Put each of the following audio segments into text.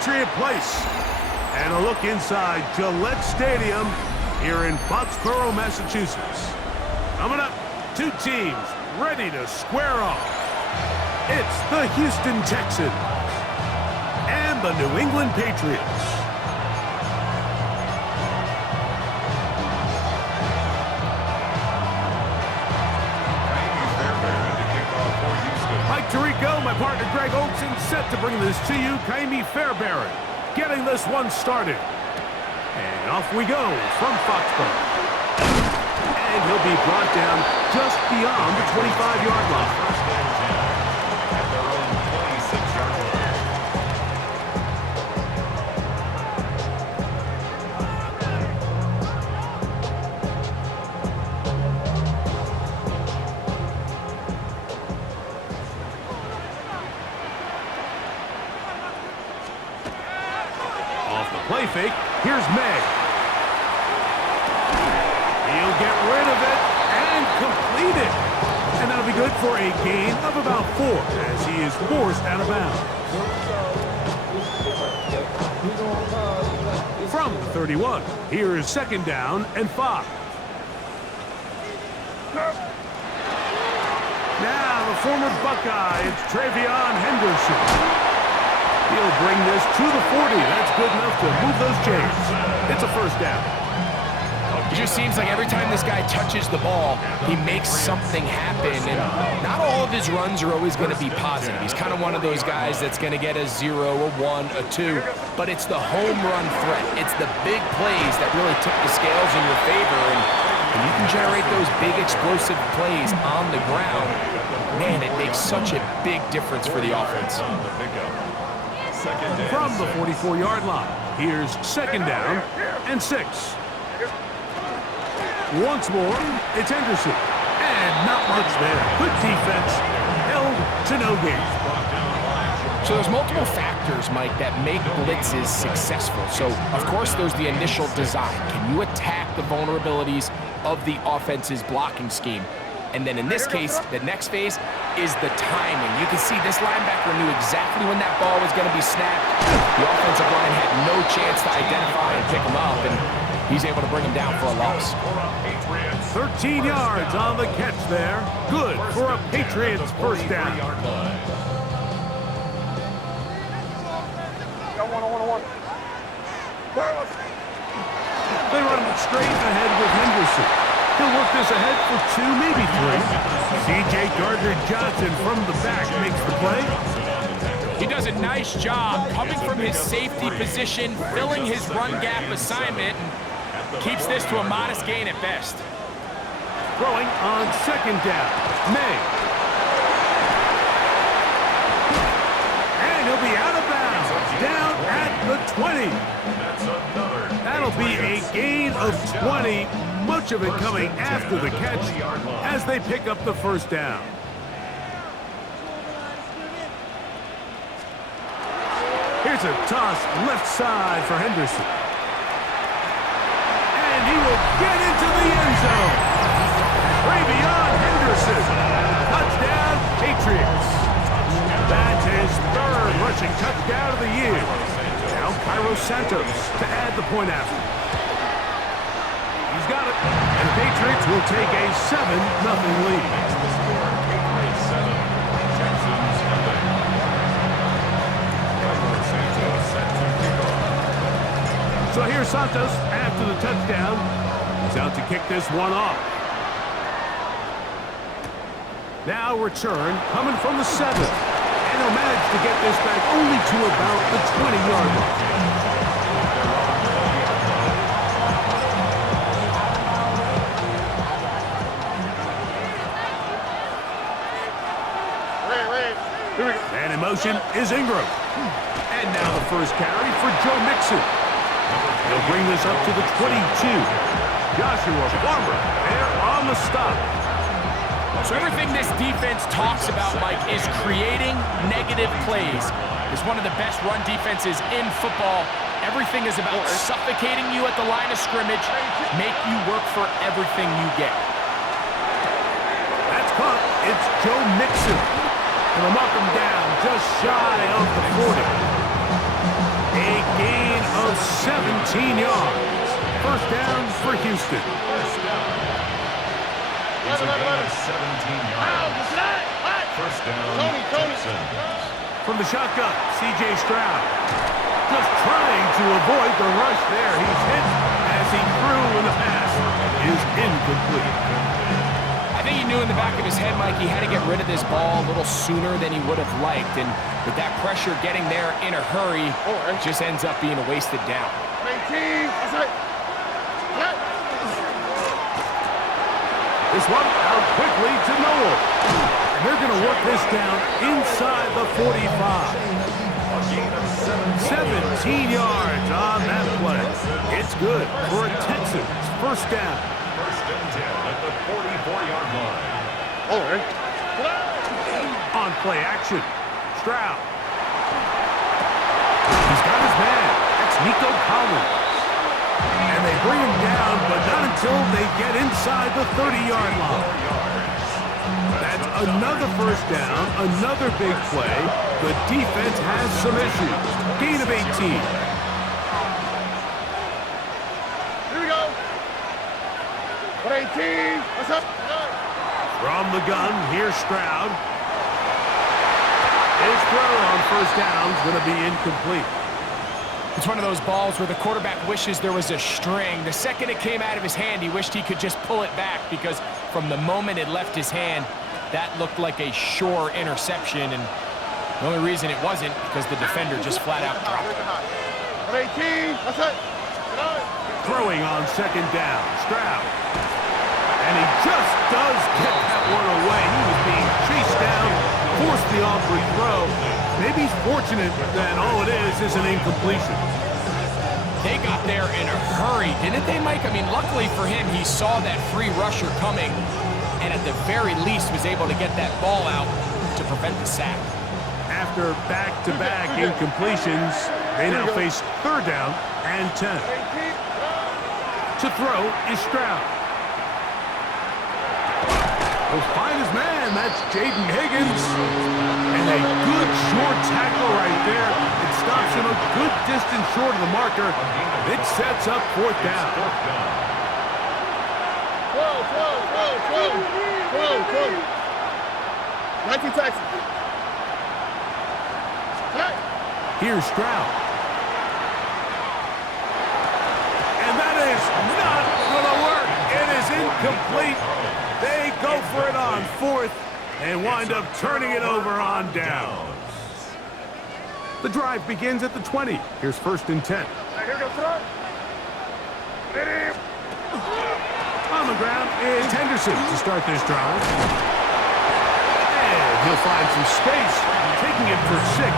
Patriot Place. And a look inside Gillette Stadium here in Foxborough, Massachusetts. Coming up, two teams ready to square off. It's the Houston Texans and the New England Patriots. Mike Tirico, my partner Greg Olson, set to bring this to you. Kaimi Fairbairn getting this one started. And off we go from Foxborough. And he'll be brought down just beyond the 25-yard line. First and 10 at their own 26-yard line. Off the play fake, here's May. He'll get rid of it and complete it. And that'll be good for a gain of about 4 as he is forced out of bounds. From the 31, here is 2nd down and 5. Now the former Buckeye, it's Travion Henderson. He'll bring this to the 40. That's good enough to move those chains. It's a first down. It just seems like every time this guy touches the ball, he makes something happen. And not all of his runs are always going to be positive. He's kind of one of those guys that's going to get a 0, a 1, a 2. But it's the home run threat. It's the big plays that really tip the scales in your favor. And when you can generate those big explosive plays on the ground, man, it makes such a big difference for the offense. From the 44-yard line, here's 2nd down and 6. Once more, it's Henderson. And not much there. Good defense. Held to no gain. So there's multiple factors, Mike, that make blitzes successful. So, of course, there's the initial design. Can you attack the vulnerabilities of the offense's blocking scheme? And then in this case, the next phase is the timing. You can see this linebacker knew exactly when that ball was going to be snapped. The offensive line had no chance to identify and pick him up, and he's able to bring him down for a loss. 13 yards on the catch there. Good for a Patriots first down. They run straight ahead with Henderson. He'll work this ahead for 2, maybe 3. C.J. Gardner-Johnson from the back makes the play. He does a nice job coming from his safety position, filling his run gap assignment, and keeps this to a modest gain at best. Throwing on 2nd down, May. And he'll be out of bounds, down at the 20. That'll be a gain of 20, much of it coming after the catch as they pick up the first down. Here's a toss left side for Henderson. And he will get into the end zone. Travion Henderson. Touchdown, Patriots. That's his 3rd rushing touchdown of the year. Now Cairo Santos to add the point after. He's got it. And the Patriots will take a 7-0 lead. So here's Santos after the touchdown. He's out to kick this one off. Now return coming from the 7. And he'll manage to get this back only to about the 20-yard line. And in motion is Ingram. And now the first carry for Joe Mixon. He'll bring this up to the 22. Joshua Farmer there on the stop. So everything this defense talks about, Mike, is creating negative plays. It's one of the best run defenses in football. Everything is about suffocating you at the line of scrimmage, make you work for everything you get. That's caught. It's Joe Mixon. And they'll mark him down just shy of the 40. 17 yards. First down for Houston. It's a gain of 17 yards. First down, Texans. From the shotgun, C.J. Stroud. Just trying to avoid the rush there. He's hit as he threw, and the pass is incomplete. I think he knew in the back of his head, Mike, he had to get rid of this ball a little sooner than he would have liked. And with that pressure getting there in a hurry, it just ends up being a wasted down. This one out quickly to Noel. And they're going to work this down inside the 45. A gain of 17 yards on that play. It's good for a Texans first down. First and 10 at the 44-yard line. On play action, Stroud. He's got his man. That's Nico Collins. And they bring him down, but not until they get inside the 30-yard line. That's another first down, another big play. The defense has some issues. Gain of 18. Here we go. 18. What's up? From the gun, here's Stroud. His throw on first down is going to be incomplete. It's one of those balls where the quarterback wishes there was a string. The second it came out of his hand, he wished he could just pull it back because from the moment it left his hand, that looked like a sure interception. And the only reason it wasn't because the defender just flat out dropped it. 18. What's up? Throwing on second down, Stroud. And he just does get that one away. He was being chased down, forced the awkward throw. Maybe he's fortunate that all it is an incompletion. They got there in a hurry, didn't they, Mike? I mean, luckily for him, he saw that free rusher coming and at the very least was able to get that ball out to prevent the sack. After back-to-back incompletions, they now face third down and 10. To throw is Stroud. He'll find his man. That's Jaden Higgins. And a good short tackle right there. It stops him a good distance short of the marker. It sets up fourth down. 19 Texans. Here's Stroud. And that is not going to work. It is incomplete. They go for it on fourth and wind up turning it over on down. The drive begins at the 20. Here's first and 10. On the ground is Henderson to start this drive. And he'll find some space, taking it for 6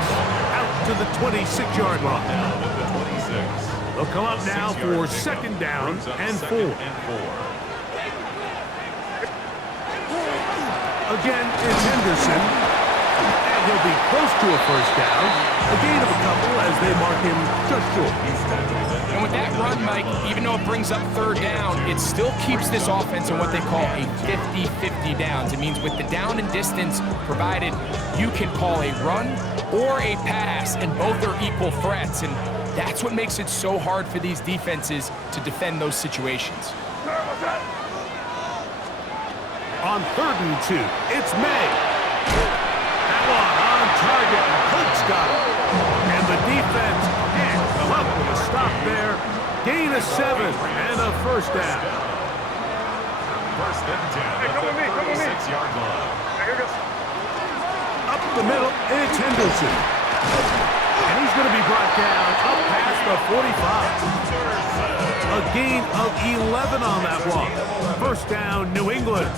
out to the 26-yard line. Down at the 26. They'll come up now for second down and 4. Again, it's Henderson. And he'll be close to a first down. A gain of a couple as they mark him just short. And with that run, Mike, even though it brings up third down, it still keeps this offense in what they call a 50-50 downs. It means with the down and distance provided, you can call a run or a pass, and both are equal threats. And that's what makes it so hard for these defenses to defend those situations. On third and 2, it's May. That one on target. Cook's got it. And the defense can't come up with a stop there. Gain of 7 and a first down. First and 10 at the 36-yard line. Up the middle, it's Henderson. And he's going to be brought down up past the 45. A gain of 11 on that one. First down, New England.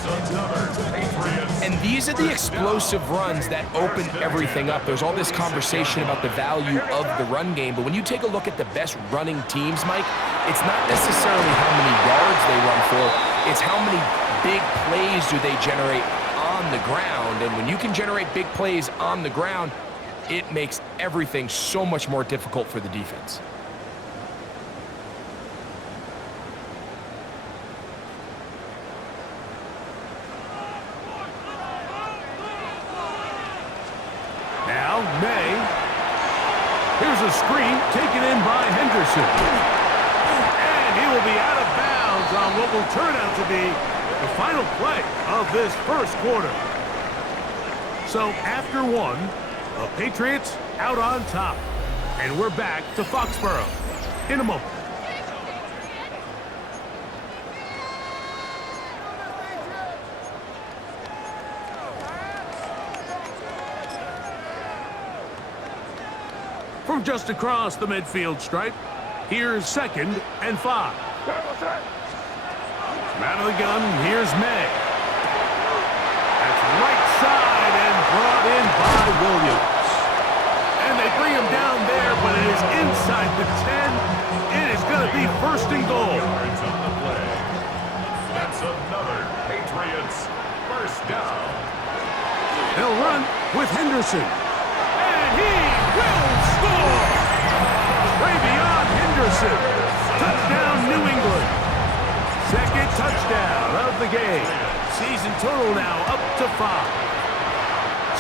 And these are the explosive runs that open everything up. There's all this conversation about the value of the run game, but when you take a look at the best running teams, Mike, it's not necessarily how many yards they run for, it's how many big plays do they generate on the ground. And when you can generate big plays on the ground, it makes everything so much more difficult for the defense. Now, May. Here's a screen taken in by Henderson. And he will be out of bounds on what will turn out to be the final play of this first quarter. So after one, the Patriots out on top. And we're back to Foxborough in a moment. From just across the midfield stripe, here's 2nd and 5. From out of the gun, here's May. That's right side and brought in by Williams. And they bring him down there, but it is inside the 10. It is going to be 1st and goal. Yards on the play. That's another Patriots first down. They'll run with Henderson. And he will score! Way beyond Henderson. Touchdown, New England. 2nd touchdown of the game. Season total now up to 5.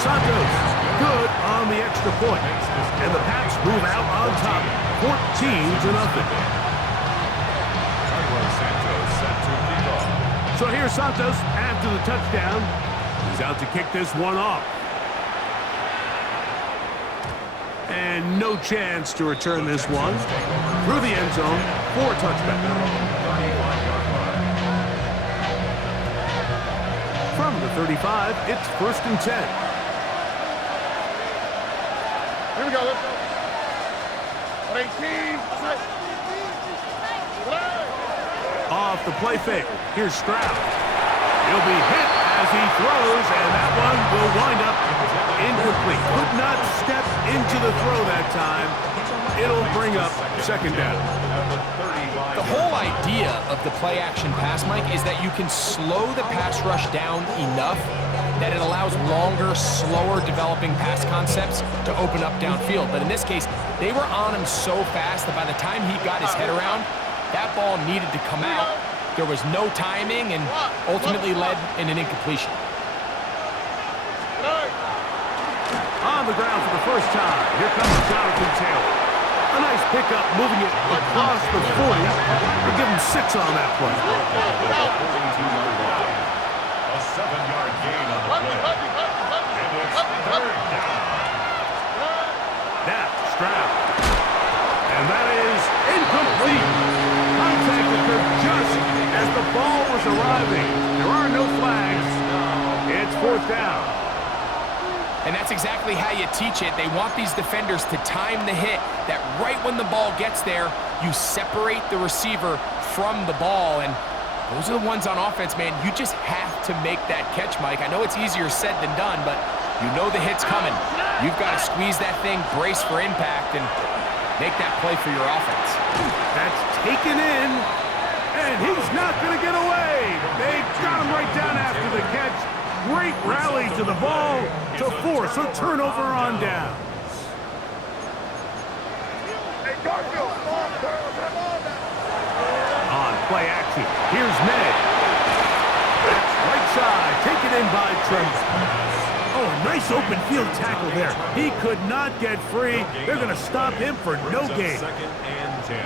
Santos, good on the extra point. And the Pats move out on top, 14-0. So here's Santos after the touchdown. He's out to kick this one off. And no chance to return this one. Through the end zone for a touchback. From the 35, it's 1st and 10. Here we go, let's go. 18. Off the play fake. Here's Stroud. He'll be hit as he throws, and that one will wind up incomplete. Could not step into the throw that time. It'll bring up 2nd down. The whole idea of the play-action pass, Mike, is that you can slow the pass rush down enough that it allows longer, slower developing pass concepts to open up downfield. But in this case, they were on him so fast that by the time he got his head around, that ball needed to come out. There was no timing and ultimately led in an incompletion. On the ground for the first time, here comes Jonathan Taylor. A nice pickup, moving it across the 40. We'll give him 6 on that play. A 7-yard gain on the play. And it's 3rd down. Now, Stroud. And that is incomplete. Contact occurred just as the ball was arriving. There are no flags. It's 4th down. And that's exactly how you teach it. They want these defenders to time the hit, that right when the ball gets there, you separate the receiver from the ball. And those are the ones on offense, man. You just have to make that catch, Mike. I know it's easier said than done, but you know the hit's coming. You've got to squeeze that thing, brace for impact, and make that play for your offense. That's taken in, and he's not going to get away. They got him right down after the catch. Great rally to the ball to force a turnover on down. On play action, here's May. That's right side, taken in by Trevor. Oh, nice open field tackle there. He could not get free. They're going to stop him for no gain. 2nd and 10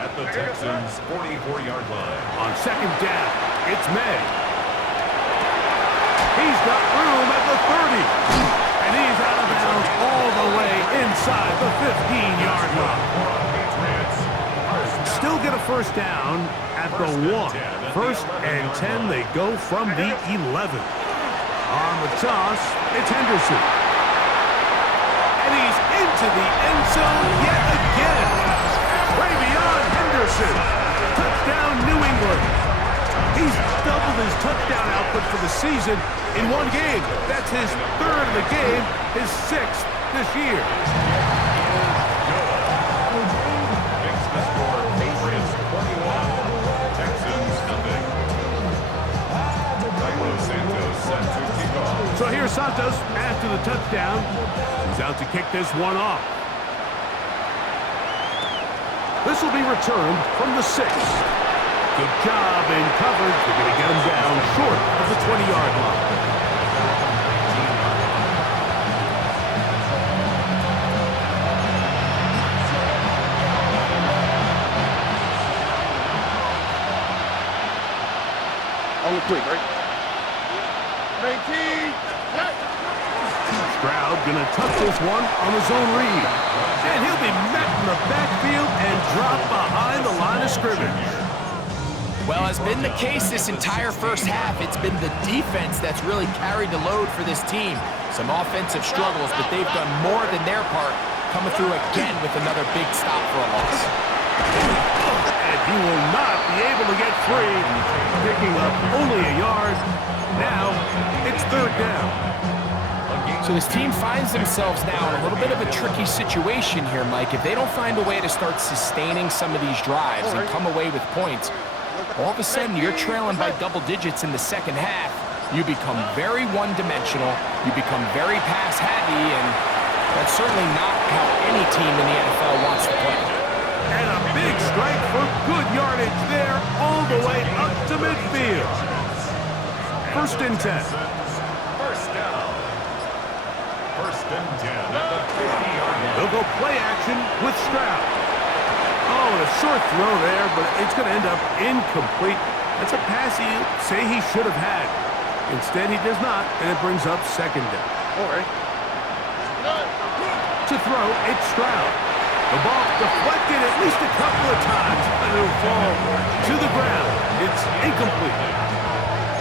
at the Texans' 44-yard line. On 2nd down, it's May. He's got room at the 30. And he's out of bounds all the way inside the 15-yard line. Still get a 1st down at the 1. 1st and 10, they go from the 11. On the toss, it's Henderson. And he's into the end zone yet again. Way beyond Henderson. Touchdown, New England. He's doubled his touchdown output for the season in one game. That's his 3rd of the game, his 6th this year. Makes the score Patriots 21, Texans nothing. Santos set to kick off. So here's Santos after the touchdown. He's out to kick this one off. This will be returned from the 6. Good job in coverage. They're going to get him down short of the 20-yard line. On the quick, right? 19. Stroud gonna tuck this one on the zone read. And he'll be met in the backfield and dropped behind the line of scrimmage. Well, as been the case this entire first half, it's been the defense that's really carried the load for this team. Some offensive struggles, but they've done more than their part, coming through again with another big stop for a loss. And he will not be able to get free, picking up only a yard. Now, it's third down. So this team finds themselves now in a little bit of a tricky situation here, Mike. If they don't find a way to start sustaining some of these drives and come away with points, all of a sudden you're trailing by double digits in the second half. You become very one-dimensional, you become very pass-heavy, and that's certainly not how any team in the NFL wants to play. And a big strike for good yardage there, all the way up to midfield. First and 10. First down. First and 10 at the 50-yard line. They'll go play action with Stroud. Oh, and a short throw there, but it's going to end up incomplete. That's a pass you say he should have had. Instead, he does not, and it brings up second down. All right. To throw, it's Stroud. The ball deflected at least a couple of times, and it'll fall to the ground. It's incomplete.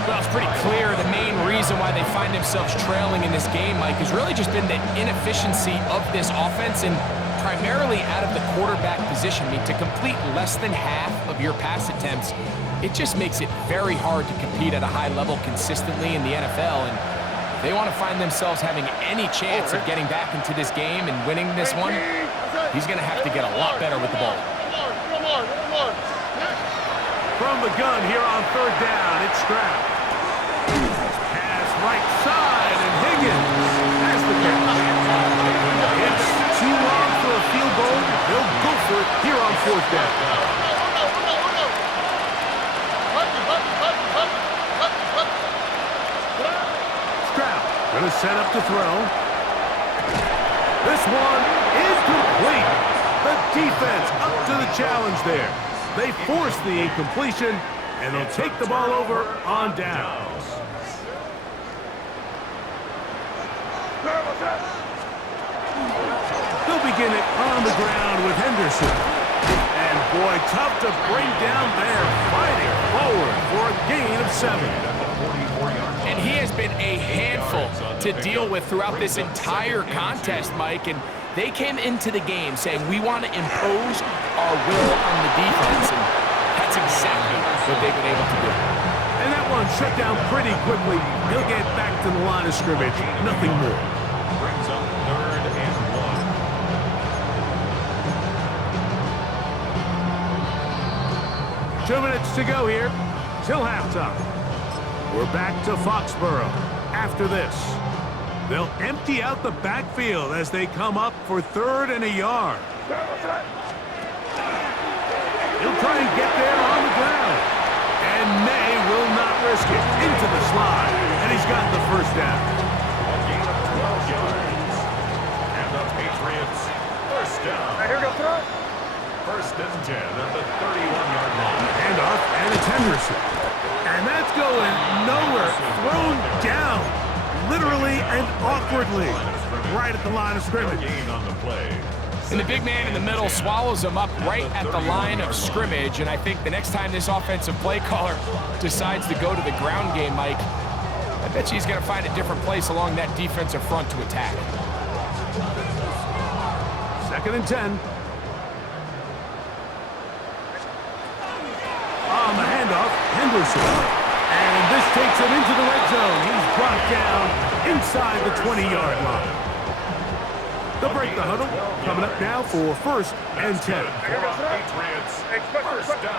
Well, it's pretty clear the main reason why they find themselves trailing in this game, Mike, has really just been the inefficiency of this offense and primarily out of the quarterback position. I mean, to complete less than half of your pass attempts, it just makes it very hard to compete at a high level consistently in the NFL. And if they want to find themselves having any chance of getting back into this game and winning this one, he's going to have to get a lot better with the ball. From the gun here on third down, it's Stroud. Pass right side, and Higgins has the catch. It's too long for a field goal. They'll go for it here on fourth down. Stroud gonna set up to throw. This one is complete. The defense up to the challenge there. They force the incompletion, and they'll take the ball over on downs. They'll begin it on the ground with Henderson. And boy, tough to bring down there, fighting forward for a gain of 7. And he has been a handful to deal with throughout this entire contest, Mike. And they came into the game saying, we want to impose our will on the defense. And that's exactly what they've been able to do. And that one shut down pretty quickly. He'll get back to the line of scrimmage. Nothing more. Brings up third and 1. 2 minutes to go here till halftime. We're back to Foxborough after this. They'll empty out the backfield as they come up for third and a yard. He'll try and get there on the ground. And May will not risk it. Into the slide. And he's got the first down. A gain of 12 yards. And the Patriots first down. Here we go, throw. First and 10 at the 31-yard line. Handoff, and it's Henderson. And that's going nowhere. Thrown down. Literally and awkwardly. Right at the line of scrimmage. Gain on the play. And the big man in the middle swallows him up right at the line of scrimmage. And I think the next time this offensive play caller decides to go to the ground game, Mike, I bet you he's going to find a different place along that defensive front to attack. Second and 10. On the handoff, Henderson. And this takes him into the red zone. He's brought down inside the 20-yard line. They'll break the huddle. Coming up now for first and 10. Patriots first down.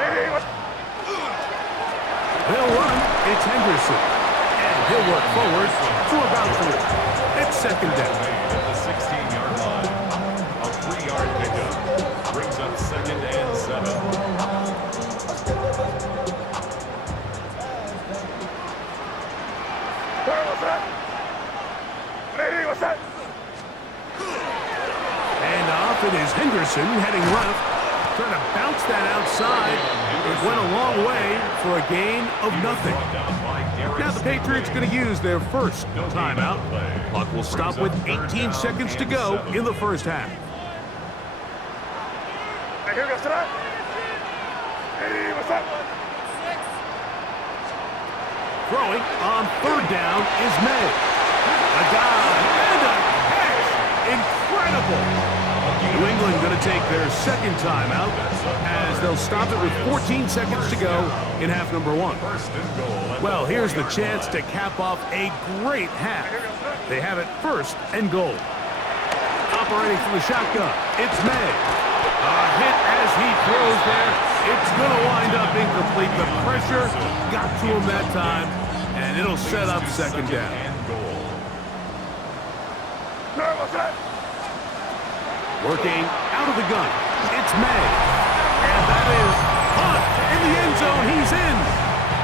They'll run. It's Henderson. And he'll work forward to about 3. It's second down. At the 16-yard line. A 3-yard pickup. Brings up second and 7. And off it is Henderson heading left. Trying to bounce that outside. It went a long way for a gain of nothing. Now the Patriots going to use their first timeout. Clock will stop with 18 seconds to go in the first half. Hey, here we go. Sit up. Hey, what's up? Throwing on third down is May. A dive and a catch. Incredible. New England going to take their second timeout as they'll stop it with 14 seconds to go in half number one. Well, here's the chance to cap off a great half. They have it first and goal. Operating from the shotgun, it's May. A hit as he throws there. It's going to wind up incomplete. The pressure got to him that time, and it'll set up second down. Working out of the gun, it's May. And that is caught in the end zone. He's in.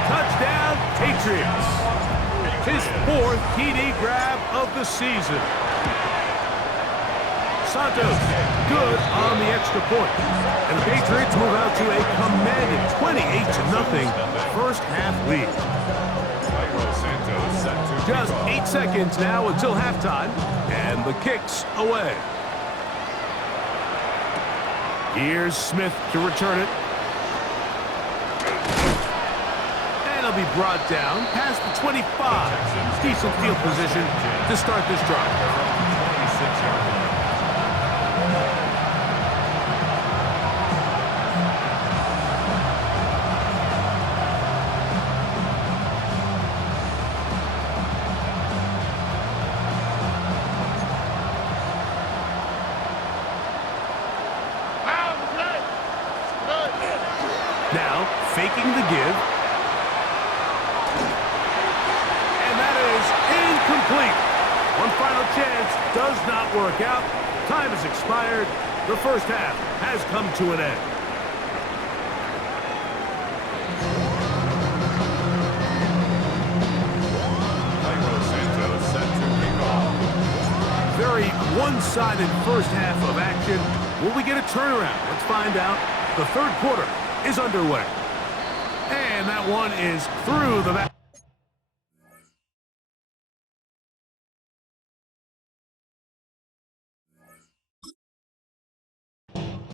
Touchdown, Patriots. His fourth TD grab of the season. Santos, good on the extra point. And the Patriots move out to a commanding 28-0 first half lead. Just 8 seconds now until halftime, and the kick's away. Here's Smith to return it. And he'll be brought down past the 25. Decent field position to start this drive. Now, faking the give. And that is incomplete. One final chance does not work out. Time has expired. The first half has come to an end. Very one-sided first half of action. Will we get a turnaround? Let's find out. The third quarter is underway. And that one is through the back.